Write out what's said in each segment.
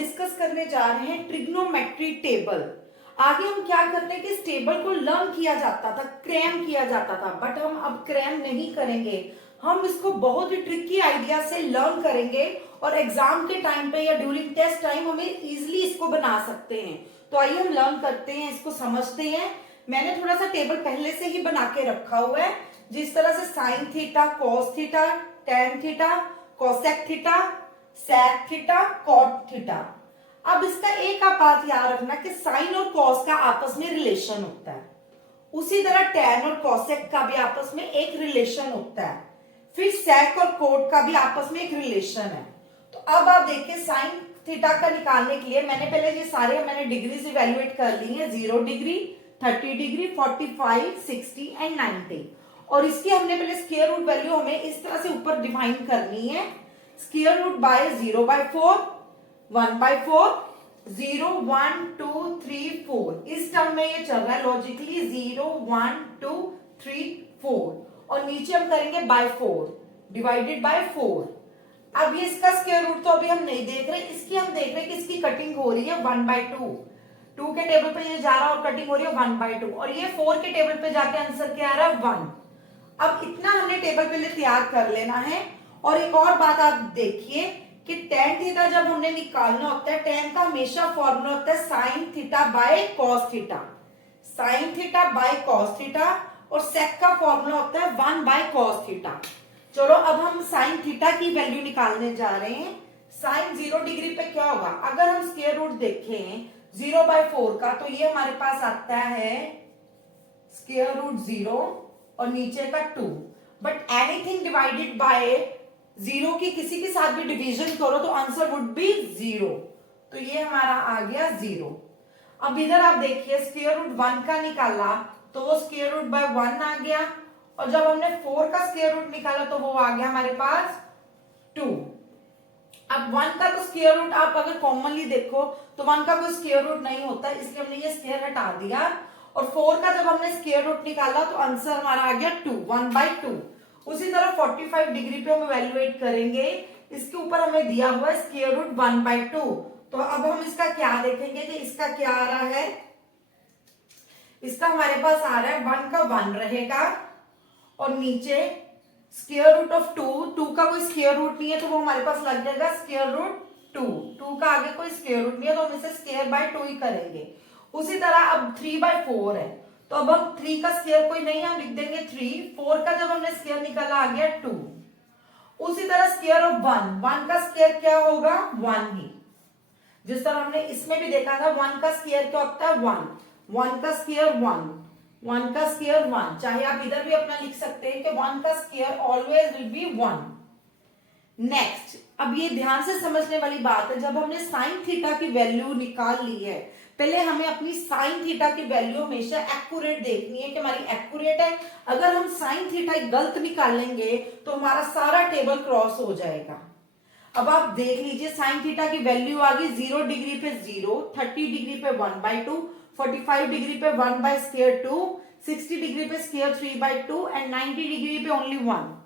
Discuss करने जा रहे हैं ट्रिग्नोमेट्री टेबल। आगे हम क्या करते हैं कि इस टेबल को लर्न किया जाता था, क्रैम किया जाता था, बट हम अब क्रैम नहीं करेंगे। हम इसको बहुत ही ट्रिकी आइडिया से लर्न करेंगे और एग्जाम के टाइम पे या ड्यूरिंग टेस्ट टाइम हमें इजीली इसको बना सकते हैं। तो आइए हम लर्न करते हैं, इसको समझते हैं। मैंने थोड़ा सा टेबल पहले से ही बना के रखा हुआ है, जिस तरह से sine theta, cos theta, tan theta, cosec theta, sec theta, cot theta. अब इसका एक आप बात याद रखना कि साइन और कॉस का आपस में रिलेशन होता है, उसी तरह टेन और कोसेक का भी आपस में एक रिलेशन होता है, फिर सेक और कोट का भी आपस में एक रिलेशन है। तो अब आप देखिए साइन थीटा का निकालने के लिए मैंने पहले ये सारे डिग्रीज इवेल्युएट कर ली है, 0 डिग्री, 30 डिग्री, 45, 60 एंड 90। और इसकी हमने पहले स्क्वायर रूट वैल्यू हमें इस तरह से ऊपर डिफाइन करनी है, स्क्वायर रूट बाय 0/4, 1/4, 0, 1, 2, 3, 4। इस टर्म में ये चल रहा है लॉजिकली 0, 1, 2, 3, 4, और नीचे हम करेंगे बाय 4, डिवाइडेड बाय 4। अब ये इसका स्क्वायर रूट तो अभी हम नहीं देख रहे, इसकी हम देख रहे हैं कि इसकी कटिंग हो रही है 1/2। 2 के टेबल पे ये जा रहा है और कटिंग हो रही है 1/2, और ये 4 के टेबल पे जाके आंसर क्या आ रहा है 1। अब इतना हमने टेबल पे तैयार कर लेना है। और एक और बात आप देखिए कि टेन थीटा जब हमने निकालना होता है, टेन का हमेशा फॉर्मूला होता है sine theta by cos theta, sine theta by cos theta, और सेक का फॉर्मूला होता है 1/cos थीटा। चलो अब हम साइन थीटा की वैल्यू निकालने जा रहे हैं। साइन 0 डिग्री पे क्या होगा, अगर हम स्क्वायर रूट देखें 0/4 का, तो ये हमारे पास आता है स्क्वायर रूट 0 और नीचे का 2। बट एनीथिंग डिवाइडेड बाय 0 की किसी के साथ भी डिवीजन करो तो आंसर वुड बी 0, तो ये हमारा आ गया 0। अब इधर आप देखिए स्क्वायर रूट 1 का निकाला तो वो स्क्वायर रूट बाय 1 आ गया, और जब हमने 4 का स्क्वायर रूट निकाला तो वो आ गया हमारे पास 2। अब 1 का तो स्क्वायर रूट आप अगर कॉमनली देखो तो 1 का कोई स्क्वायर रूट नहीं होता, इसलिए हमने ये स्क्वायर हटा दिया, और 4 का जब हमने स्क्वायर रूट निकाला तो आंसर हमारा आ गया 2, 1/2। उसी तरह 45 डिग्री पे हम इवेल्युएट करेंगे, इसके ऊपर हमें दिया हुआ है स्क्वायर रूट 1/2। तो अब हम इसका क्या देखेंगे कि इसका क्या आ रहा है, इसका हमारे पास आ रहा है 1 का 1 रहेगा, और नीचे स्क्वायर रूट ऑफ 2 का कोई स्क्वायर रूट नहीं है तो वो हमारे पास लग जाएगा स्क्वायर रूट 2 का आगे कोई स्क्वायर रूट नहीं है तो हम इसे स्क्वायर बाय 2 ही करेंगे। उसी तरह अब 3/4 है, तो अब हम 3 का स्क्वायर कोई नहीं, हम लिख देंगे 3। 4 का जब हमने स्क्वायर निकाला आ गया 2। उसी तरह स्क्वायर ऑफ 1 का स्क्वायर क्या होगा 1 ही, जिस तरह हमने इसमें भी देखा था 1 का स्क्वायर क्या होता है 1 का स्क्वायर 1 का स्क्वायर 1, चाहे आप इधर भी अपना लिख सकते हैं कि 1 का square always will be 1। Next, अब ये ध्यान से समझने वाली बात है, जब हमने साइन थीटा की वैल्यू निकाल ली है, पहले हमें अपनी साइन थीटा की वैल्यू हमेशा एक्यूरेट देखनी है कि हमारी एक्यूरेट है। अगर हम साइन थीटा गलत निकालेंगे तो हमारा सारा टेबल क्रॉस हो जाएगा। अब आप देख लीजिए साइन थीटा की वैल्यू आ गई 0 डिग्री पे 0, 30 डिग्री पे 1/2, 45 डिग्री पे 1/2, 60 डिग्री पे स्क्वायर 3/2 एंड 90 डिग्री पे ओनली 1।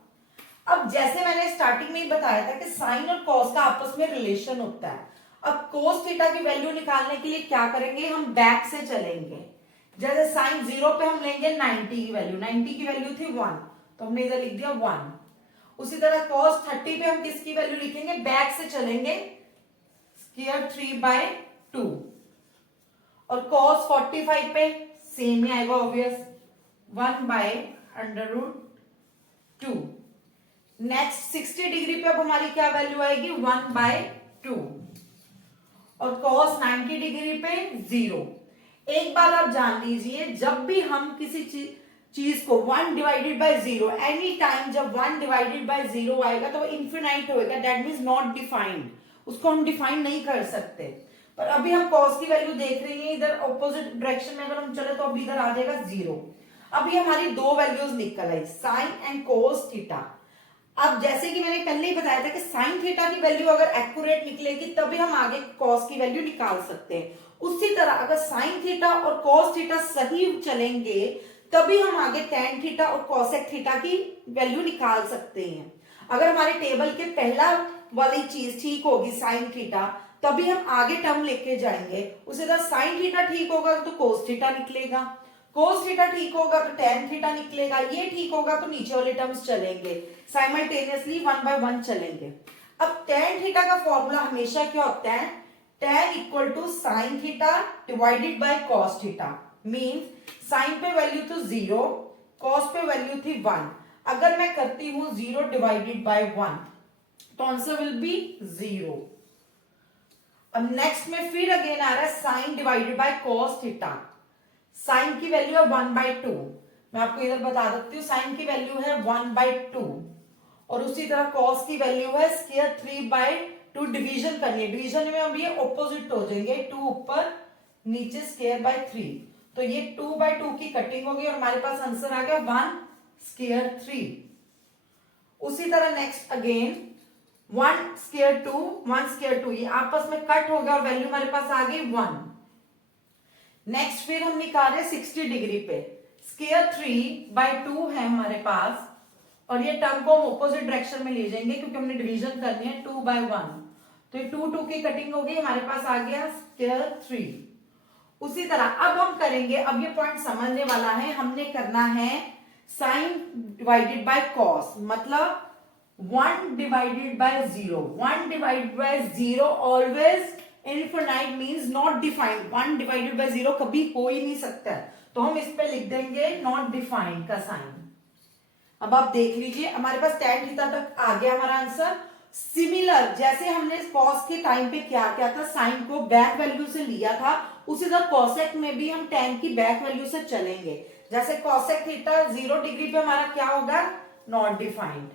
अब जैसे मैंने स्टार्टिंग में ही बताया था कि साइन और कॉस का आपस में रिलेशन होता है। अब कोस थीटा की वैल्यू निकालने के लिए क्या करेंगे, हम बैक से चलेंगे। जैसे साइन 0 पे हम लेंगे 90 की वैल्यू, 90 की वैल्यू थी 1, तो हमने इधर लिख दिया 1। उसी तरह cos 30 पे हम किसकी वैल्यु लिखेंगे, बैक से चलेंगे, स्क्वायर 3/2। और cos 45 पे सेम ही आएगा ऑब्वियस, 1/√2। नेक्स्ट 60 डिग्री पे अब हमारी क्या वैल्यू आएगी 1/2, और cos 90 डिग्री पे 0। एक बात आप जान लीजिए, जब भी हम किसी चीज को 1/0 एनी टाइम जब 1/0 आएगा तो वो इन्फिनाइट होएगा, दैट मीन्स नॉट डिफाइंड, उसको हम डिफाइन नहीं कर सकते। पर अभी हम cos की वैल्यू देख रहे हैं, इधर ऑपोजिट डायरेक्शन में अगर हम चले तो अभी इधर आ जाएगा 0। अभी हमारी दो वैल्यूज निकल आई, साइन एंड cos थीटा। अब जैसे कि मैंने कल ही बताया था कि साइन थीटा की वैल्यू अगर एक्यूरेट निकलेगी तभी हम आगे cos की वैल्यू निकाल सकते हैं। उसी तरह अगर साइन थीटा और cos थीटा सही चलेंगे तभी हम आगे tan थीटा और cosec थीटा की वैल्यू निकाल सकते हैं। अगर हमारे टेबल के पहला वाली चीज ठीक होगी साइन थीटा, तभी हम आगे टर्म लेके जाएंगे। उसी तरह साइन थीटा ठीक होगा तो कोस थीटा निकलेगा, कोस थीटा ठीक होगा तो टेन थीटा निकलेगा, ये ठीक होगा तो नीचे वाले टर्म्स चलेंगे, साइमल्टेनियसली 1 by 1 चलेंगे। अब टेन थीटा का फॉर्मूला हमेशा क्या होता है, tan equal to sine theta divided by cos theta. Means sine पे वैल्यू तो 0, कॉस पे वैल्यू थी 1। अगर मैं करती हूं 0 डिवाइडेड बाय 1 तो आंसर विल बी 0। अब नेक्स्ट में फिर अगेन आ रहा है sine divided by cos theta. Sine की वैल्यू है 1/2। मैं आपको इधर बता देती हूँ, साइन की वैल्यू है 1/2 और उसी तरह कॉस की वैल्यू है स्क्वायर 3/2। डिवीजन करनी है, डिवीजन में अब ये ऑपोजिट हो जाएंगे, 2 ऊपर नीचे स्क्वायर बाय 3, तो ये 2/2 की कटिंग होगी और हमारे पास आंसर आ गया 1 स्क्वायर 3। उसी तरह नेक्स्ट अगेन 1 स्क्वायर 2, 1 स्क्वायर 2, ये आपस में कट हो गया और वैल्यू हमारे पास आ गई 1। नेक्स्ट फिर हम निकाल रहे 60 डिग्री पे, स्क्वायर 3/2 है हमारे पास और ये टर्म को हम ऑपोजिट डायरेक्शन में ले जाएंगे क्योंकि हमने डिवीजन करनी है 2/1, तो ये 2 2 की कटिंग हो गई, हमारे पास आ गया स्क्वायर 3। उसी तरह अब हम करेंगे, अब ये पॉइंट समझने वाला है, हमने करना है साइन डिवाइडेड बाय कॉस, मतलब 1 divided by 0। 1 divided by 0 always infinite means not defined. 1 divided by 0 कभी हो ही नहीं सकता, तो हम इस पे लिख देंगे नॉट डिफाइंड का साइन। अब आप देख लीजिए हमारे पास tan थीटा तक आ गया हमारा आंसर। सिमिलर जैसे हमने कॉस के टाइम पे क्या किया था, साइन को बैक वैल्यू से लिया था, उसी तरह कॉसेक में भी हम tan की बैक वैल्यू से चलेंगे। जैसे कॉसेक थीटा 0 डिग्री पे हमारा क्या होगा, नॉट डिफाइंड।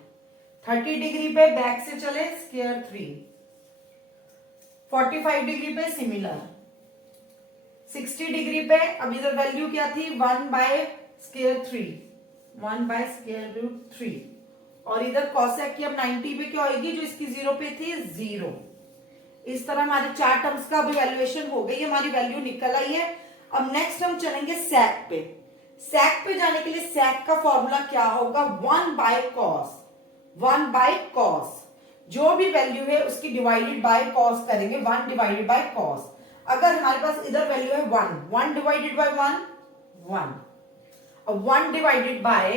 30 डिग्री पे बैक से चले स्क्वायर 3, 45 डिग्री पे सिमिलर, 60 डिग्री पे अब इधर वैल्यू क्या थी 1/√3, 1/√3 और इधर कॉसेक की अब 90 पे क्या होगी, जो इसकी 0 पे थी 0। इस तरह हमारे 4 टर्म्स का अब इवैल्यूएशन हो गई, हमारी वैल्यू निकल आई है। अब नेक्स्ट हम चलेंगे सेक पे। सेक पे जाने के लिए सेक का फॉर्मूला क्या होगा, 1/cos, 1/cos, जो भी वैल्यू है उसकी डिवाइडेड बाय कॉस करेंगे, 1 डिवाइडेड बाय कॉस। अगर हमारे पास इधर वैल्यू है 1, 1 डिवाइडेड बाय 1, 1। अब 1 डिवाइडेड बाय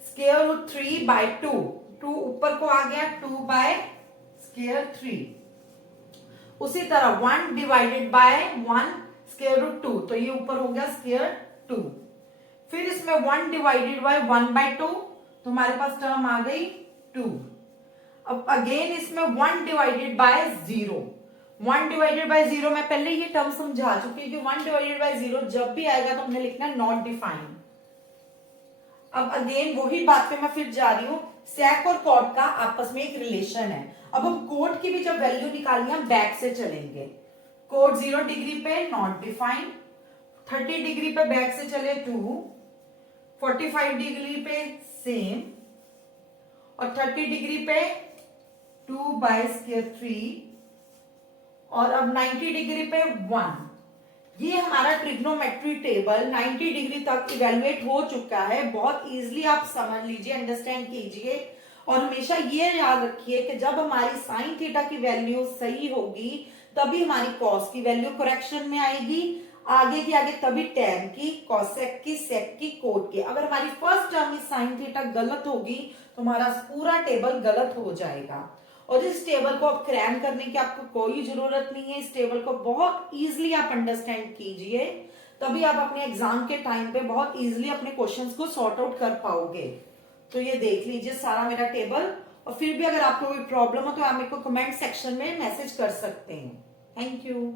√3/2, 2 ऊपर को आ गया 2/√3। उसी तरह 1 डिवाइडेड बाय 1 √2, तो ये ऊपर हो गया √2। फिर इसमें 1 डिवाइडेड बाय 1/2, तो हमारे पास टर्म आ गई 2। अब अगेन इसमें 1 डिवाइडेड बाय 0, 1 डिवाइडेड बाय 0 मैं पहले ये टर्म समझा चुकी हूँ कि 1 डिवाइडेड बाय 0 जब भी आएगा तो हमने लिखना नॉट डिफाइंड। अब अगेन वही बात पे मैं फिर जा रही हूँ, सेक और कॉट का आपस में एक रिलेशन है। अब हम कोट की भी जब वैल्यू निकालनी है बैक से चलेंगे। कोट 0 डिग्री पे नॉट डिफाइंड, 30 डिग्री पे बैक से चले 2, 45 डिग्री पे सेम और 30 डिग्री पे 2/√3 और अब 90 डिग्री पे 1। ये हमारा ट्रिग्नोमेट्री टेबल 90 डिग्री तक इवेलुएट हो चुका है। बहुत इजीली आप समझ लीजिए, अंडरस्टैंड कीजिए और हमेशा ये याद रखिए कि जब हमारी साइन थीटा की वैल्यू सही होगी तभी हमारी कॉस की वैल्यू करेक्शन में आएगी, आगे की आगे तभी टैन की, कॉसेक की, सेक की, कोट की। अगर हमारी फर्स्ट टर्म में साइन थीटा गलत होगी तो हमारा पूरा टेबल गलत हो जाएगा। और इस टेबल को अब क्रैम करने की आपको कोई जरूरत नहीं है, इस टेबल को बहुत इजीली आप अंडरस्टैंड कीजिए, तभी आप अपने एग्जाम के टाइम पे बहुत इजीली अपने क्वेश्चंस को सॉर्ट आउट कर पाओगे। तो ये देख लीजिए सारा मेरा टेबल, और फिर भी अगर आपको कोई प्रॉब्लम हो तो आप मेरे को कमेंट सेक्शन में मैसेज कर सकते हैं। Thank you.